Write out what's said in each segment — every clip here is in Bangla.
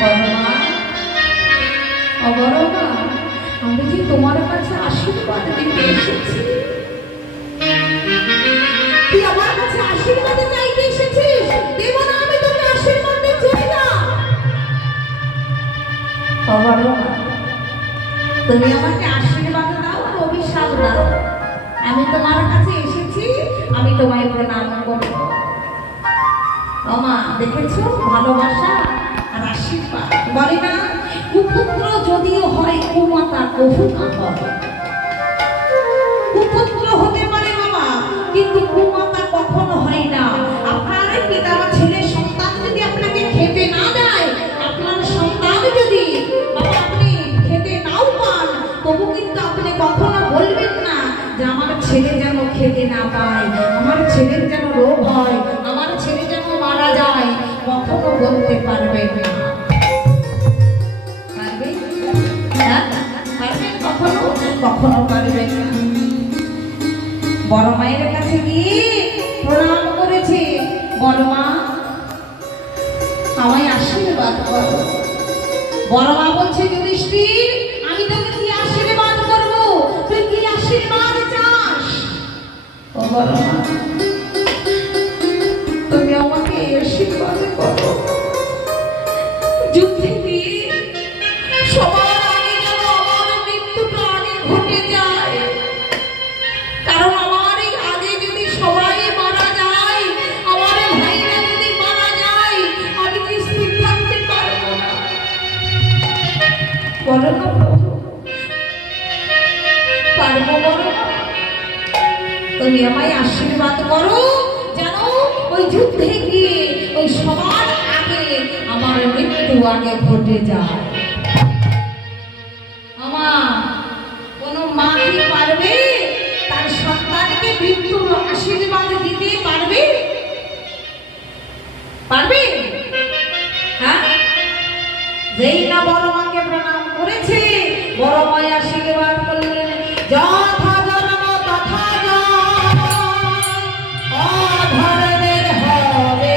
বড় মা, ও বড় মা, আমি যে তোমার কাছে আশীর্বাদ দিতে এসেছি। তুই আমার কাছে আশীর্বাদ চাইতে এসেছিস? দেব না, আমি তোকে আশীর্বাদ দিচ্ছি না। ও বড় মা, তুমি আমাকে আশীর্বাদ দাও আর অভিশাপ দাও। আমি তোমার কাছে এসেছি, আমি তোমায় প্রণাম করব। ও মা, দেখেছো ভালোবাসা আর আশীর্বাদ? বলে না, কুপুত্র যদিও হয় কুমাতা কভু না হয়। কুপুত্র হতে পারে বাবা, কিন্তু কুমাতা কখনো হয় না। আপনার পিতা বা ছেলে সন্তান যদি আপনাকে খেতে না দেয়, আপনার সন্তান যদি বাবা আপনি খেতে নাও পান, তবু কিন্তু আপনি কখনো বলবেন না যে আমার ছেলে যেন খেতে না পায়, আমার ছেলের যেন রোগ হয়, আমার ছেলে যেন মারা যায়। কখনো বলতে পারবেন না। কখনো পারবেন না। বড় মায়ের কাছে গিয়ে প্রণাম করেছে, বড় মা আমায় আশীর্বাদ করো। বড় মা বলছে, যুধিষ্ঠির আমি তোকে কি আশীর্বাদ করবো? তুই কি আশীর্বাদ চাস? ও বড় মা, তুমি আমাকে আশীর্বাদ করো, যুদ্ধে গিয়ে সবার আগে যেন আমার মৃত্যুটা আগে ঘটে যায়। কারণ আমার আগে যদি সবাই মারা যায়, আমার ভাইরা যদি মারা যায়, আমি কি স্থির থাকতে পারবো না। বলো না প্রভু, পারবো? বলো না, তুমি আমায় আশীর্বাদ করো যেন ওই যুদ্ধে গিয়ে ওই সবার আগে আমার মৃত্যু আগে ঘটে যায়। কোন মা কি পারবে তার সন্তানকে মৃত্যুর আশীর্বাদ দিতে? পারবে? পারবে? হ্যাঁ, যেই না বড় মাকে প্রণাম করেছে, বড় মায় আশীর্বাদ করলেন, যথা জন্ম তথা অধর্মের হবে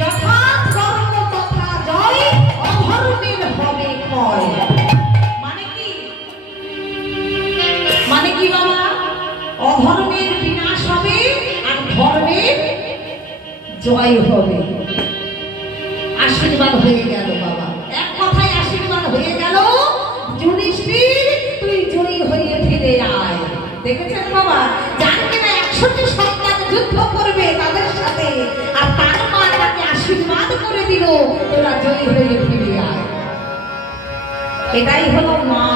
যথা কর্ম তথা জয়, অধর্মের হবে ক্ষয়। মানে কি? মানে কি বাবা? অধর্মের বিনাশ হবে আর ধর্মের জয় হবে। আশীর্বাদ হয়ে গেল বাবা, এক কথায় আশীর্বাদ হয়ে গেল। যুধিষ্ঠির তুই জয়ী হয়ে ফিরে আয়। দেখেছেন বাবা, জানকে না 100টি সন্তান যুদ্ধ করবে তাদের সাথে, আর তার মা তাকে আশীর্বাদ করে দিল, তোরা জয়ী হয়ে ফিরে আয়। এটাই হলো মা,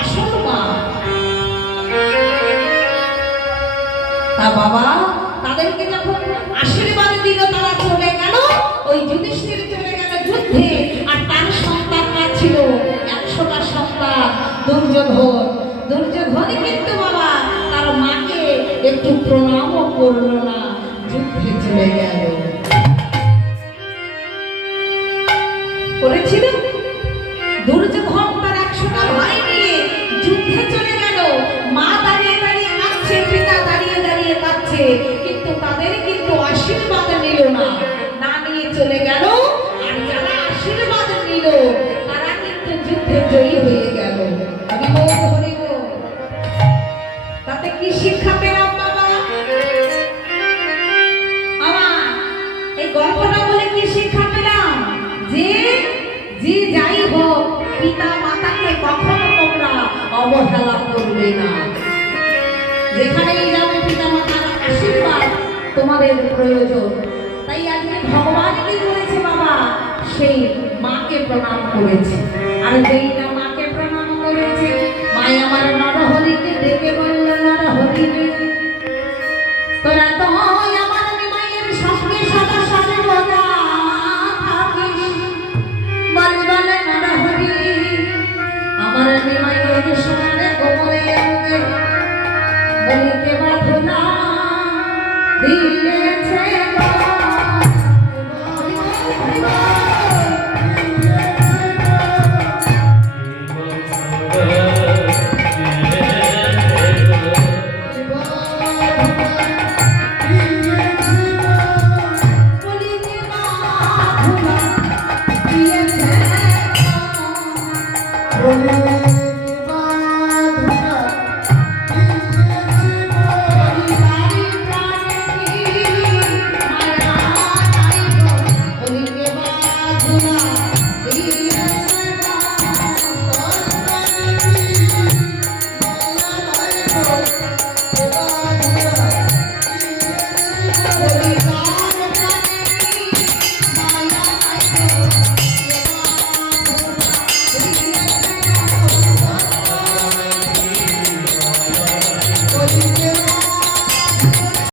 আসল মা। তা বাবা তাদেরকে যখন আশীর্বাদ দিল, তারা চলে গেল। ওই যুধিষ্ঠির চলে গেল যুদ্ধে, আর তার সন্তানরা ছিল 100টা সন্তান। দুর্যোধন, দুর্যোধন কিন্তু বাবা তার মাকে একটু প্রণামও করলো না, যুদ্ধে চলে গেল। করেছিল দুর্যোধন তার 100টা ভাই নিয়ে যুদ্ধে চলে গেল। মা দাঁড়িয়ে দাঁড়িয়ে কাঁদছে, পিতা দাঁড়িয়ে দাঁড়িয়ে কাঁদছে, কিন্তু তাদের কিন্তু আশীর্বাদ নিল না, না নিয়ে চলে গেল। আর যারা আশীর্বাদ নিল তারা কিন্তু যুদ্ধে জয়ী হয়ে গেল। আমি বলব, তাতে কি শিক্ষা পেলাম বাবা? আমার এই গল্পটা বলে কি শিক্ষা পেলাম? যে যে যাই হোক, পিতা মাতাকে কখনো তোমরা অবহেলা করবে না। যেখানেই যাবে পিতা মাতার আশীর্বাদ তোমাদের প্রয়োজন। তাই আজকে ভগবান কি করেছে বাবা? সেই মাকে প্রণাম করেছে। আর যেই না মাকে প্রণাম করেছে, মাই আমার নরহরিকে ডেকে বলল, নরহরি রে, তোরা তো আমার মায়ের সঙ্গে সদা সর্বদা থাকিস। বল বল নরহরি, আমার মায়ের সঙ্গে কোমরে অঙ্গে বলিকে বাঁধনা দিয়েছে।